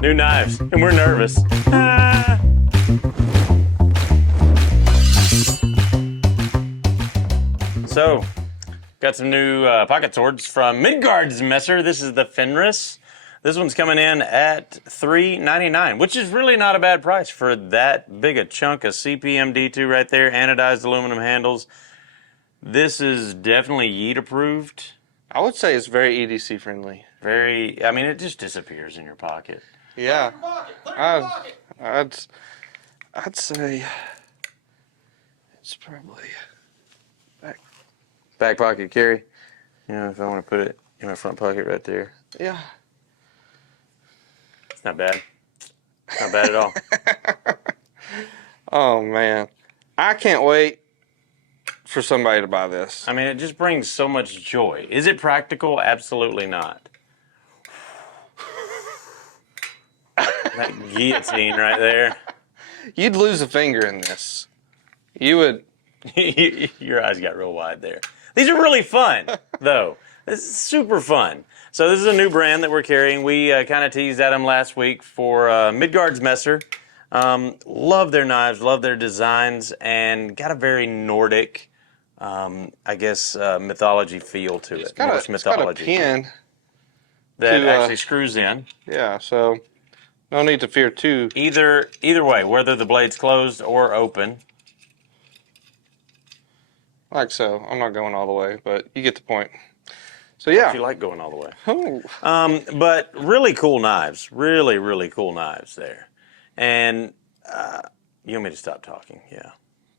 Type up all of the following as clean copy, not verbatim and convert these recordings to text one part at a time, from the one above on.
New knives, and we're nervous. So, got some new pocket swords from Midgards Messer. This is the Fenris. This one's coming in at $3.99, which is really not a bad price for that big a chunk of CPM D2 right there, anodized aluminum handles. This is definitely Yeet approved. I would say it's very EDC friendly. Very, I mean, it just disappears in your pocket. Yeah. I'd say it's probably Back pocket carry. You know, if I want to put it in my front pocket right there. yeah. It's not bad. Not bad at all. Oh man, I can't wait for somebody to buy this. I mean, it just brings so much joy. Is it practical? Absolutely not. That guillotine right there. You'd lose a finger in this. You would. Your eyes got real wide there. These are really fun, though. This is super fun. So this is a new brand that we're carrying. We kind of teased at them last week for Midgards Messer. Love their knives, love their designs, and got a very Nordic, I guess, mythology feel to it. It's got a pin that actually screws in. Yeah, so no need to fear too. Either way, whether the blade's closed or open. Like so. I'm not going all the way, but you get the point. So yeah. If you like going all the way. Oh. But really cool knives. Really, really cool knives there. And you want me to stop talking? Yeah.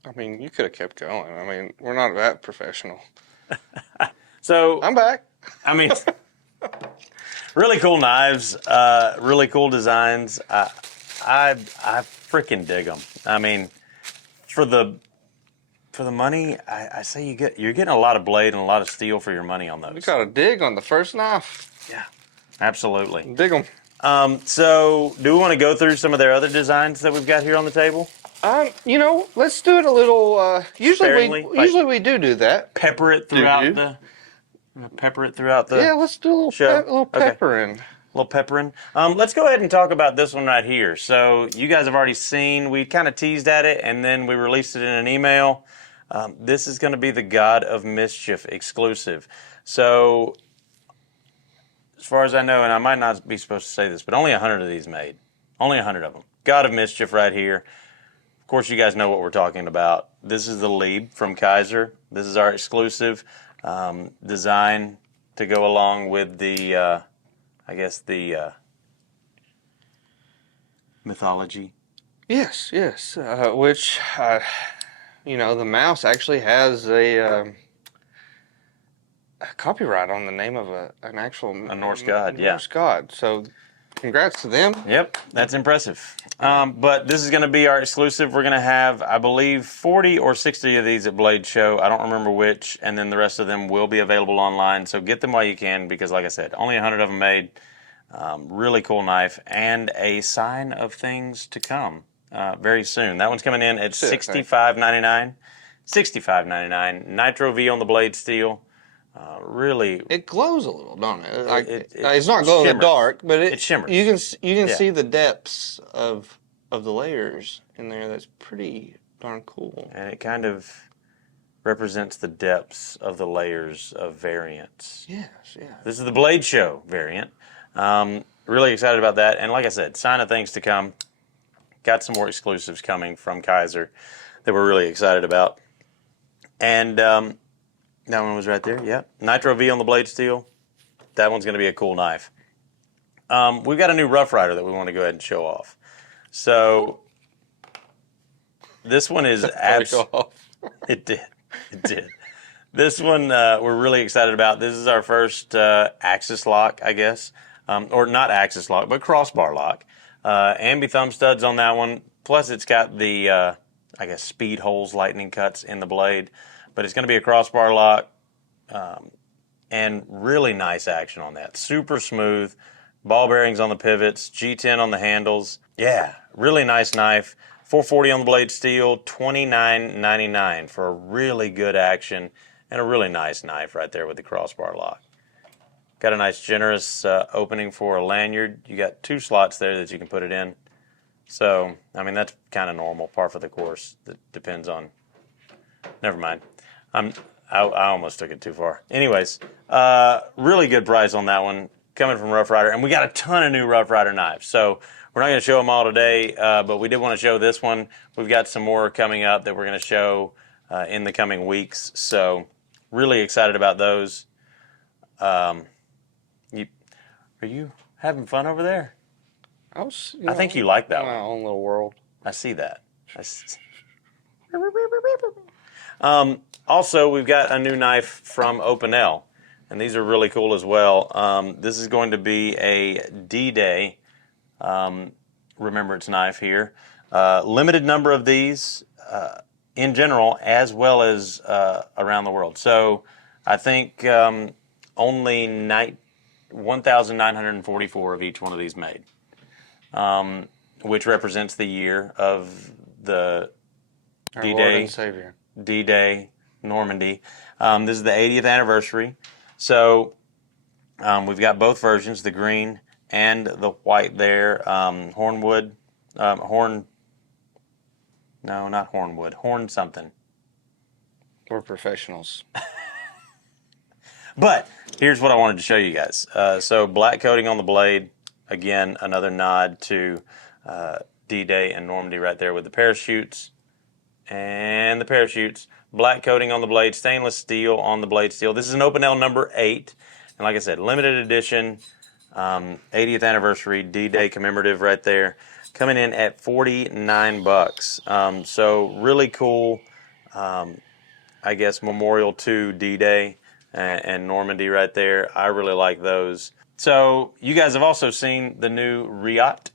I mean, you could have kept going. I mean, we're not that professional. So I'm back. I mean, really cool knives. Really cool designs. I freaking dig them. I mean, for the money, I say you're getting a lot of blade and a lot of steel for your money on those. We got a dig on the first knife. Yeah, absolutely. Dig them. So, do we want to go through some of their other designs that we've got here on the table? You know, let's do it a little. Sparingly, usually we do that. Pepper it throughout the. Yeah, let's do a little show. peppering. A little peppering. Let's go ahead and talk about this one right here. So, you guys have already seen. We kind of teased at it, and then we released it in an email. This is going to be the God of Mischief exclusive. So, as far as I know, and I might not be supposed to say this, but only 100 of these made. Only 100 of them. God of Mischief right here. Of course, you guys know what we're talking about. This is the Lieb from Kizer. This is our exclusive design to go along with the, I guess, the mythology. Yes. Which, you know, the mouse actually has a copyright on the name of a Norse god, Norse god. So, congrats to them. Yep, that's impressive. But this is going to be our exclusive. We're going to have, I believe, 40 or 60 of these at Blade Show. I don't remember which, and then the rest of them will be available online. So get them while you can, because like I said, only 100 of them made. Really cool knife, and a sign of things to come very soon. That one's coming in at $65.99. $65.99. Nitro V on the blade steel. Really, it glows a little, don't it? Like it's not glowing in the dark, but it shimmers. You can see the depths of the layers in there. That's pretty darn cool. And it kind of represents the depths of the layers of variants. Yes. This is the Blade Show variant. Really excited about that. And like I said, sign of things to come. Got some more exclusives coming from Kizer that we're really excited about. And that one was right there, yeah. Nitro V on the blade steel. That one's going to be a cool knife. We've got a new Rough Rider that we want to go ahead and show off. So, this one is It did. This one we're really excited about. This is our first axis lock, I guess. Or not axis lock, but crossbar lock. Ambi thumb studs on that one. Plus, it's got the, I guess, speed holes, lightning cuts in the blade. But it's going to be a crossbar lock, and really nice action on that. Super smooth, ball bearings on the pivots, G10 on the handles. Yeah, really nice knife. $440 on the blade steel, $29.99 for a really good action and a really nice knife right there with the crossbar lock. Got a nice generous opening for a lanyard. You got 2 slots there that you can put it in. So, I mean, that's kind of normal, par for the course. That depends on... Never mind. I almost took it too far. Anyways, really good price on that one, coming from Rough Rider. And we got a ton of new Rough Rider knives. So we're not going to show them all today, but we did want to show this one. We've got some more coming up that we're going to show in the coming weeks. So really excited about those. Are you having fun over there? I think you like that one. My own little world. I see that. Also, we've got a new knife from Opinel, and these are really cool as well. This is going to be a D-Day Remembrance knife here. Limited number of these in general, as well as around the world. So I think only 1,944 of each one of these made, which represents the year of the D-Day. Our Lord and Savior. D-Day, Normandy. This is the 80th anniversary. So we've got both versions, the green and the white there. Horn something. We're professionals. But here's what I wanted to show you guys. So black coating on the blade. Again, another nod to D-Day and Normandy right there with the parachutes. And the parachutes. Black coating on the blade. Stainless steel on the blade steel. This is an Opinel number 8. And like I said, limited edition. 80th anniversary D-Day commemorative right there. Coming in at $49. So really cool, I guess, memorial to D-Day and Normandy right there. I really like those. So you guys have also seen the new Ryate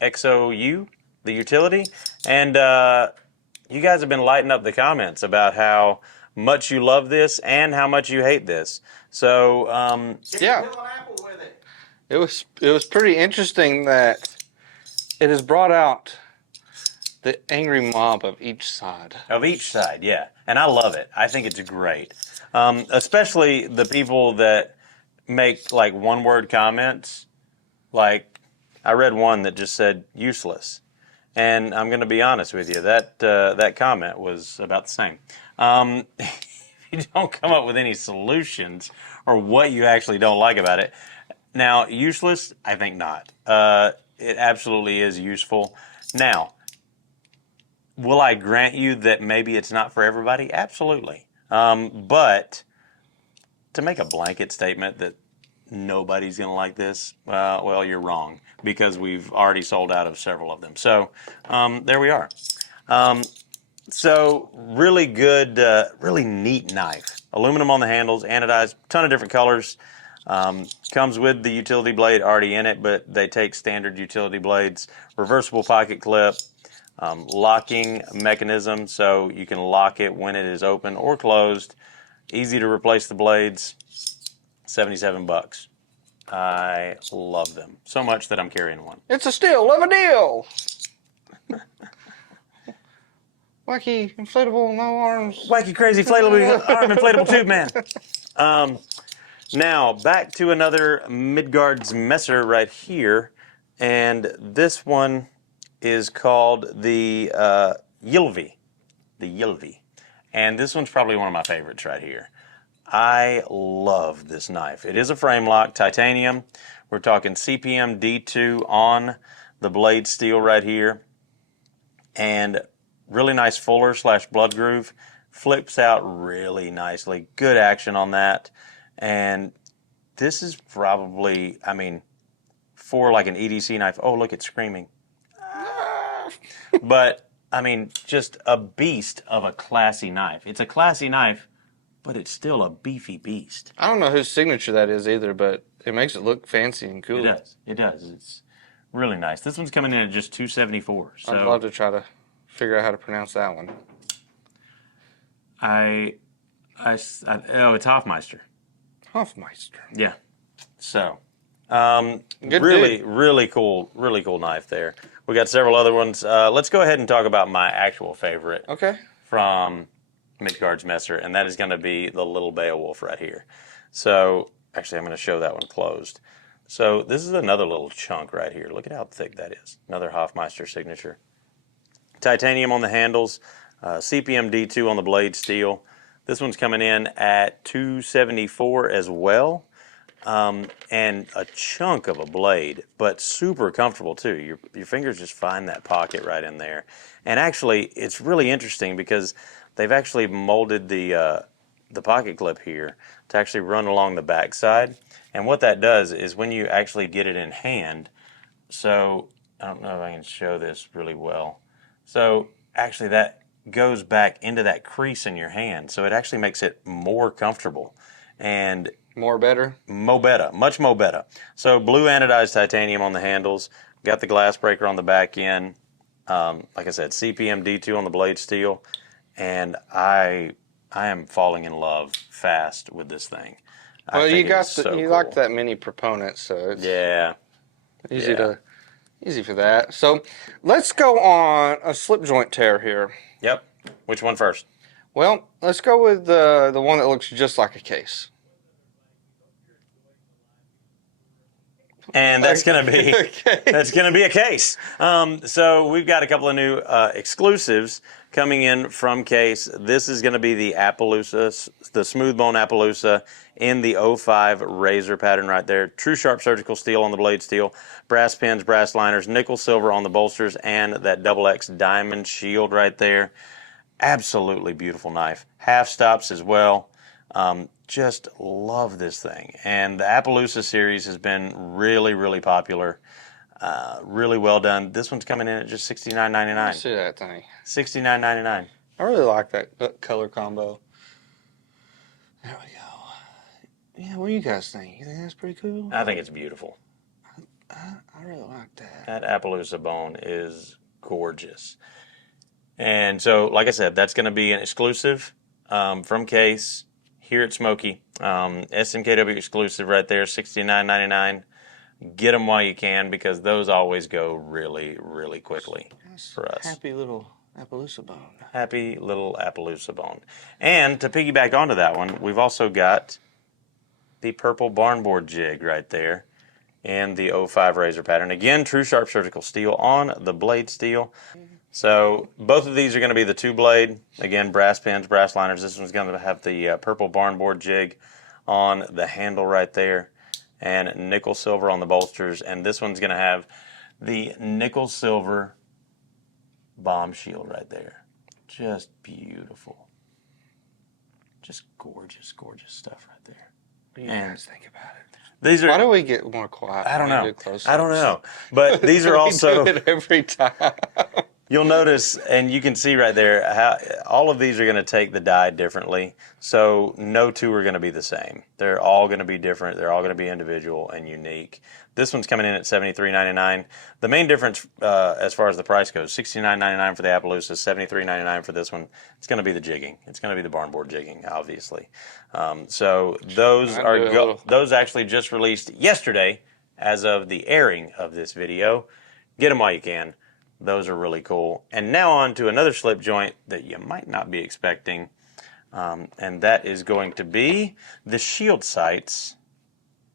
Exo-U, the utility. And you guys have been lighting up the comments about how much you love this and how much you hate this. So, yeah. It was pretty interesting that it has brought out the angry mob of each side. Of each side, yeah. And I love it. I think it's great. Especially the people that make like one-word comments. Like, I read one that just said useless. And I'm going to be honest with you, that comment was about the same. If you don't come up with any solutions or what you actually don't like about it. Now, useless, I think not. It absolutely is useful. Now, will I grant you that maybe it's not for everybody? Absolutely. But to make a blanket statement that nobody's going to like this, well, you're wrong, because we've already sold out of several of them. So there we are. So really good, really neat knife. Aluminum on the handles, anodized, ton of different colors. Comes with the utility blade already in it, but they take standard utility blades. Reversible pocket clip, locking mechanism, so you can lock it when it is open or closed. Easy to replace the blades. $77. I love them so much that I'm carrying one. It's a steal of a deal. Wacky inflatable, no arms. Wacky crazy inflatable arm inflatable tube man. Now back to another Midgards messer right here, and this one is called the Ylvi. The Ylvi. And this one's probably one of my favorites right here. I love this knife. It is a frame lock, titanium. We're talking CPM D2 on the blade steel right here. And really nice fuller / blood groove. Flips out really nicely. Good action on that. And this is probably, I mean, for like an EDC knife. Oh, look, it's screaming. But, I mean, just a beast of a classy knife. It's a classy knife, but it's still a beefy beast. I don't know whose signature that is either, but it makes it look fancy and cool. It does. It does. It's really nice. This one's coming in at just $274. So I'd love to try to figure out how to pronounce that one. Oh, it's Hofmeister. Hofmeister. Yeah. So, Good really, dude. really cool knife there. We got several other ones. Let's go ahead and talk about my actual favorite. Okay. From Midgards messer, and that is going to be the little Beowulf right here. So actually, I'm going to show that one closed. So this is another little chunk right here. Look at how thick that is. Another Hofmeister signature. Titanium on the handles, CPM D2 on the blade steel. This one's coming in at $274 as well. And a chunk of a blade, but super comfortable too. Your fingers just find that pocket right in there. And actually, it's really interesting because they've actually molded the pocket clip here to actually run along the back side. And what that does is when you actually get it in hand, so I don't know if I can show this really well. So actually that goes back into that crease in your hand. So it actually makes it more comfortable. And more better? Much more better. So blue anodized titanium on the handles. Got the glass breaker on the back end. Like I said, CPM D2 on the blade steel. And I am falling in love fast with this thing. Well, you like that mini proponent, so it's easy for that. So let's go on a slip joint tear here. Yep. Which one first? Well, let's go with the one that looks just like a case. And that's going to be a case. So we've got a couple of new exclusives coming in from Case. This is going to be the Appaloosa, the smooth bone Appaloosa in the 05 razor pattern right there. True sharp surgical steel on the blade steel, brass pins, brass liners, nickel silver on the bolsters, and that XX diamond shield right there. Absolutely beautiful knife. Half stops as well. Just love this thing. And the Appaloosa series has been really, really popular. Really well done. This one's coming in at just $69.99. I see that thing. $69.99. I really like that color combo. There we go. Yeah, what do you guys think? You think that's pretty cool? I think it's beautiful. I really like that. That Appaloosa bone is gorgeous. And so, like I said, that's going to be an exclusive from Case here at Smoky. SMKW exclusive right there, $69.99. Get them while you can because those always go really, really quickly for us. Happy little Appaloosa bone. Happy little Appaloosa bone. And to piggyback onto that one, we've also got the purple Barnboard jig right there and the 05 razor pattern. Again, true sharp surgical steel on the blade steel. So both of these are going to be the two blade. Again, brass pins, brass liners. This one's going to have the purple Barnboard jig on the handle right there and nickel silver on the bolsters. And this one's going to have the nickel silver bomb shield right there. Just beautiful. Just gorgeous, gorgeous stuff right there. What do you guys think about it? These are. Why do we get more quiet? I don't know. I don't know. But these are also. We do it every time. You'll notice, and you can see right there, how all of these are going to take the die differently. So no two are going to be the same. They're all going to be different. They're all going to be individual and unique. This one's coming in at $73.99. The main difference as far as the price goes, $69.99 for the Appaloosa, $73.99 for this one. It's going to be the jigging. It's going to be the Barnboard jigging, obviously. So those those actually just released yesterday as of the airing of this video. Get them while you can. Those are really cool. And now on to another slip joint that you might not be expecting. And that is going to be the shield sights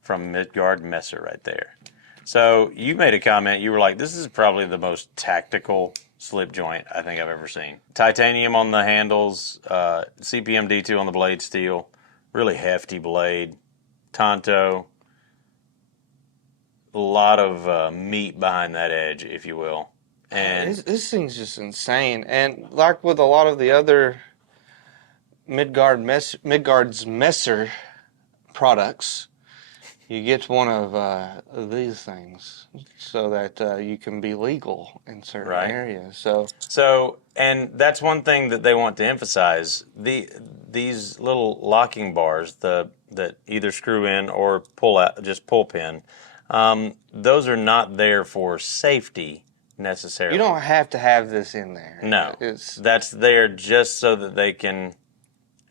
from Midgard Messer right there. So you made a comment. You were like, this is probably the most tactical slip joint I think I've ever seen. Titanium on the handles, CPM D2 on the blade steel. Really hefty blade. Tonto. A lot of meat behind that edge, if you will. And this thing's just insane. And like with a lot of the other Midgards Messer products, you get one of these things so that you can be legal in certain areas. So, and that's one thing that they want to emphasize. These little locking bars that either screw in or pull out, just pull pin, those are not there for safety necessarily. You don't have to have this in there. No, that's there just so that they can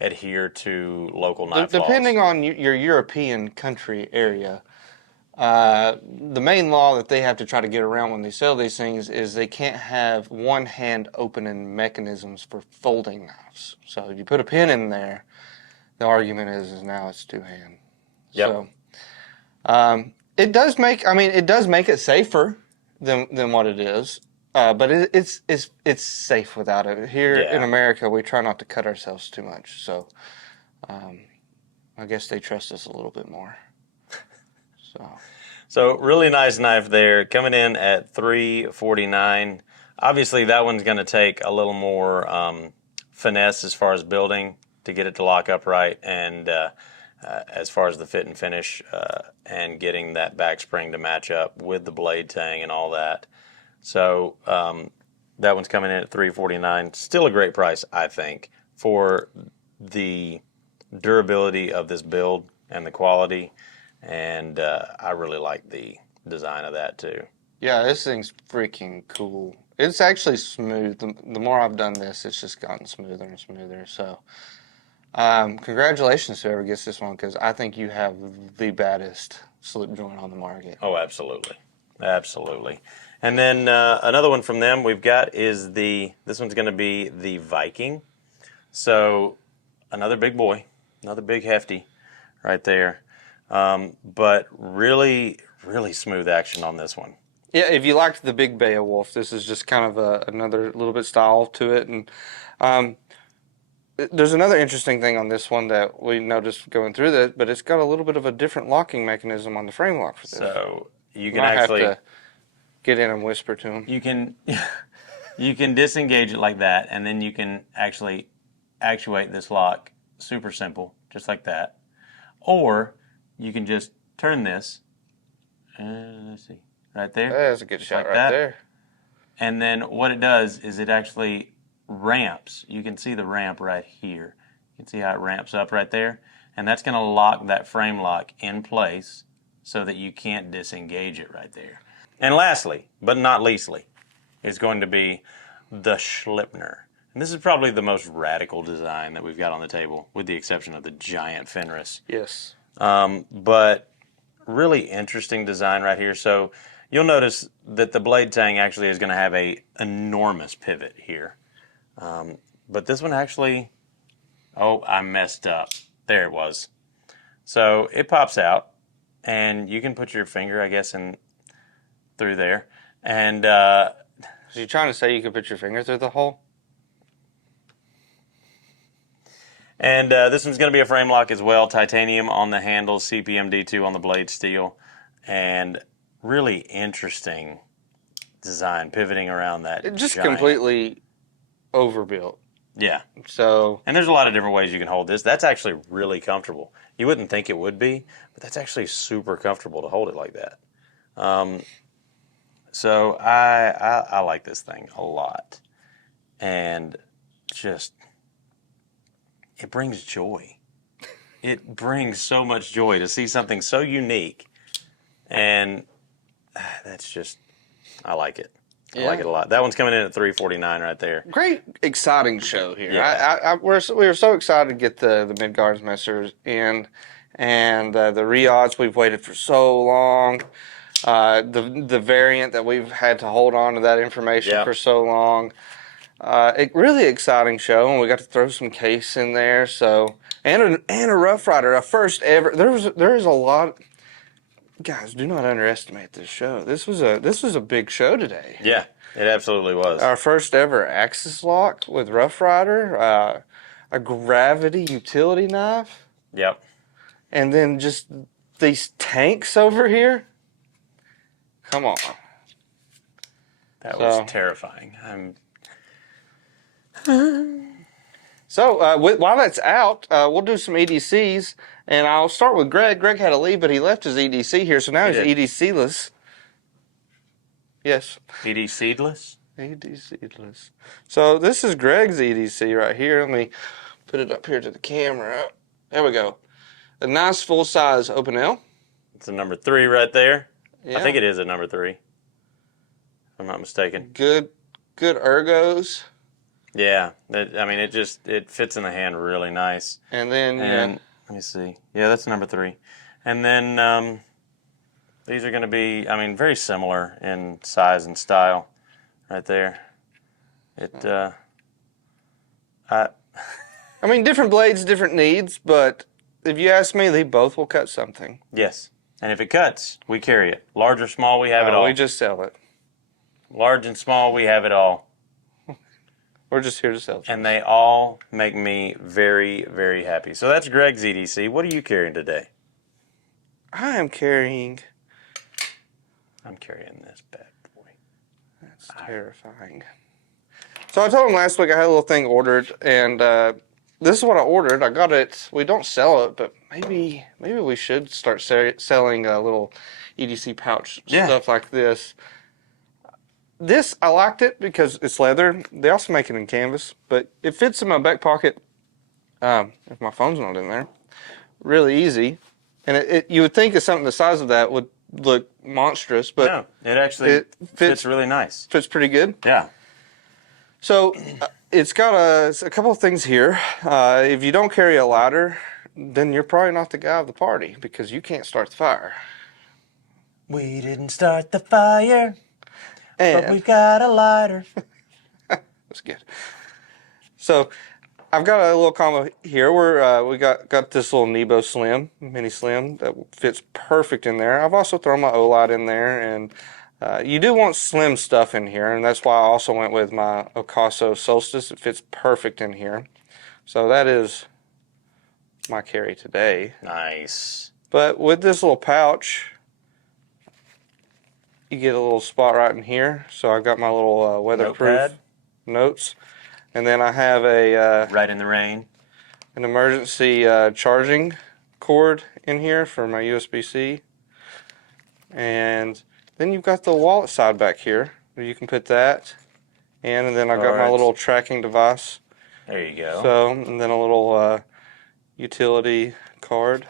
adhere to local knife laws. Depending on your European country area, the main law that they have to try to get around when they sell these things is they can't have one-hand opening mechanisms for folding knives. So if you put a pin in there, the argument is now it's two-hand. Yep. So, It does make it safer than what it is. But it's safe without it. Here in America, we try not to cut ourselves too much. So I guess they trust us a little bit more. So really nice knife there, coming in at $349. Obviously, that one's going to take a little more finesse as far as building to get it to lock up right, and as far as the fit and finish and getting that back spring to match up with the blade tang and all that. So that one's coming in at $349. Still a great price, I think, for the durability of this build and the quality. And I really like the design of that too. Yeah, this thing's freaking cool. It's actually smooth. The more I've done this, it's just gotten smoother and smoother. So congratulations to whoever gets this one, because I think you have the baddest slip joint on the market. Oh, absolutely. Absolutely. And then another one from them we've got is this one's going to be the Viking. So another big boy, another big hefty right there. But really, really smooth action on this one. Yeah, if you liked the big Beowulf, this is just kind of another little bit style to it. And there's another interesting thing on this one that we noticed going through this, but it's got a little bit of a different locking mechanism on the frame lock for this. So you can actually have to get in and whisper to him. You can disengage it like that, and then you can actually actuate this lock super simple, just like that. Or you can just turn this, let's see, right there. That's a good shot like right that. there. And then what it does is it actually ramps. You can see the ramp right here. You can see how it ramps up right there. And that's going to lock that frame lock in place so that you can't disengage it right there. And lastly, but not leastly, is going to be the Sleipnir. And this is probably the most radical design that we've got on the table, with the exception of the giant Fenris. Yes. But really interesting design right here. So you'll notice that the blade tang actually is going to have a enormous pivot here. But this one actually, oh, I messed up. There it was. So it pops out, and you can put your finger, I guess, in through there. And so you're trying to say you could put your finger through the hole? And this one's going to be a frame lock as well. Titanium on the handles, CPM D2 on the blade steel. And really interesting design, pivoting around that. It just giant. Completely overbuilt. Yeah. So. And there's a lot of different ways you can hold this. That's actually really comfortable. You wouldn't think it would be, but that's actually super comfortable to hold it like that. So I like this thing a lot. And just, it brings joy. It brings so much joy to see something so unique. And that's just, I like it. I like it a lot. That one's coming in at $349 right there. Great, exciting show here. Yeah. We were so excited to get the Midgards messers in, and the Reates we've waited for so long. The variant that we've had to hold on to that information for so long. Really exciting show, and we got to throw some case in there. So and a Rough Rider, a first ever. There is a lot. Guys, do not underestimate this show. This was a big show today. Yeah, it absolutely was. Our first ever Axis lock with Rough Rider, a gravity utility knife. Yep. And then just these tanks over here. Come on. That was terrifying. So while that's out, we'll do some EDCs. And I'll start with Greg. Greg had to leave, but he left his EDC here, so now he's EDC-less. Yes. EDC-less? EDC-less. So this is Greg's EDC right here. Let me put it up here to the camera. There we go. A nice full-size Opinel. It's a number 3 right there. Yeah. I think it is a number 3, if I'm not mistaken. Good ergos. Yeah. It fits in the hand really nice. And then... Let me see. Yeah, that's number 3. And then these are going to be, very similar in size and style right there. Different blades, different needs, but if you ask me, they both will cut something. Yes. And if it cuts, we carry it. Large or small, we have it all. We just sell it. Large and small, we have it all. We're just here to sell it. And they all make me very, very happy. So that's Greg's EDC. What are you carrying today? I'm carrying this bad boy. That's terrifying. So I told him last week I had a little thing ordered, and this is what I ordered. I got it. We don't sell it, but maybe we should start selling a little EDC pouch stuff like this. This, I liked it because it's leather. They also make it in canvas, but it fits in my back pocket if my phone's not in there. Really easy. And you would think of something the size of that would look monstrous, but no, it actually fits really nice. Fits pretty good. Yeah. So it's got a couple of things here. If you don't carry a lighter, then you're probably not the guy of the party because you can't start the fire. We didn't start the fire. And but we've got a lighter. That's good. So I've got a little combo here where we got this little Nebo Slim, mini Slim, that fits perfect in there. I've also thrown my O-Light in there, and you do want slim stuff in here, and that's why I also went with my Ocaso Solstice. It fits perfect in here. So that is my carry today. Nice. But with this little pouch, you get a little spot right in here. So I've got my little weatherproof notes. And then I have a... right in the rain. An emergency charging cord in here for my USB-C. And then you've got the wallet side back here. You can put that in. And then I've got my little tracking device. There you go. So, and then a little utility card.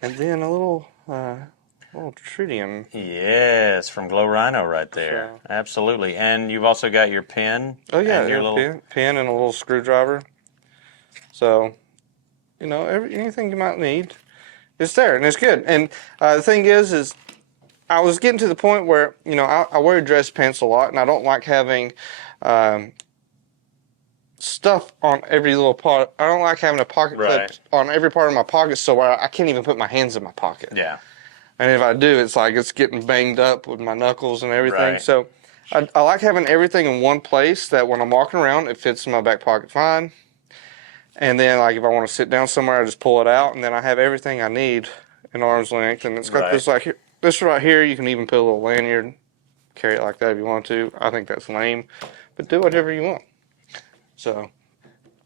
And then a little tritium. Yes, from Glow Rhino right there. So. Absolutely. And you've also got your pen. Oh, yeah, and your little pen and a little screwdriver. So, you know, anything you might need is there, and it's good. And the thing is I was getting to the point where, you know, I wear dress pants a lot, and I don't like having stuff on every little part. I don't like having a pocket clip on every part of my pocket, so I can't even put my hands in my pocket. Yeah. And if I do, it's like it's getting banged up with my knuckles and everything. Right. So I like having everything in one place that when I'm walking around, it fits in my back pocket fine. And then, like, if I want to sit down somewhere, I just pull it out, and then I have everything I need in arm's length. And it's got this, like, this right here. You can even put a little lanyard, carry it like that if you want to. I think that's lame, but do whatever you want. So,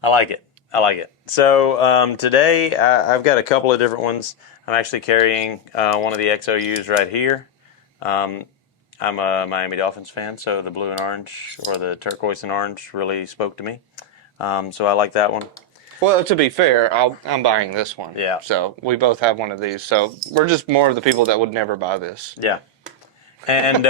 I like it. I like it. So today I've got a couple of different ones. I'm actually carrying one of the Exo-U's right here. I'm a Miami Dolphins fan, so the blue and orange, or the turquoise and orange, really spoke to me. So I like that one. Well, to be fair, I'm buying this one. Yeah. So we both have one of these. So we're just more of the people that would never buy this. Yeah. And,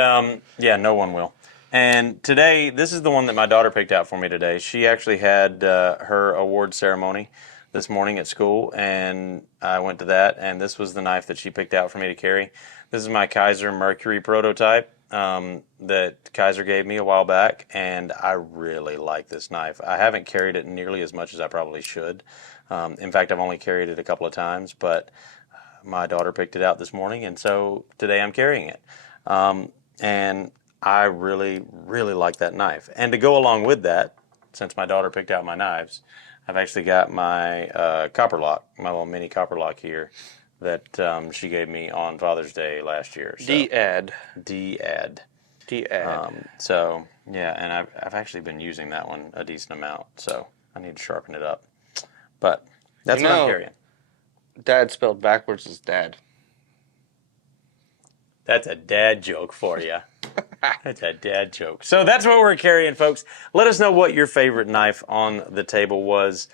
yeah, no one will. And today, this is the one that my daughter picked out for me today. She actually had her award ceremony this morning at school, and I went to that, and this was the knife that she picked out for me to carry. This is my Kizer Mercury prototype that Kizer gave me a while back, and I really like this knife. I haven't carried it nearly as much as I probably should. In fact, I've only carried it a couple of times, but my daughter picked it out this morning, and so today I'm carrying it. And I really, really like that knife. And to go along with that, since my daughter picked out my knives, I've actually got my copper lock, my little mini copper lock here that she gave me on Father's Day last year. So, D-Ad. So, yeah, and I've actually been using that one a decent amount, so I need to sharpen it up. But that's what I'm carrying. Dad spelled backwards is dad. That's a dad joke for you. That's a dad joke. So that's what we're carrying, folks. Let us know what your favorite knife on the table was,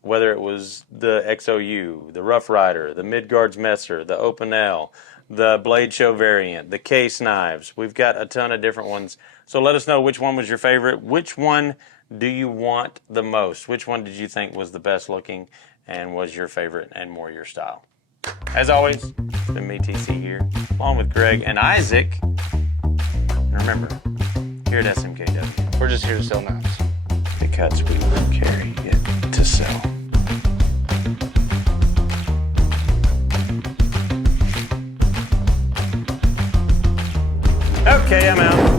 whether it was the Exo-U, the Rough Ryder, the Midgards Messer, the Opinel, the Blade Show variant, the case knives. We've got a ton of different ones. So let us know which one was your favorite. Which one do you want the most? Which one did you think was the best looking and was your favorite and more your style? As always, it's been me, TC, here, along with Greg and Isaac. And remember, here at SMKW, we're just here to sell knives. Because we will carry it to sell. Okay, I'm out.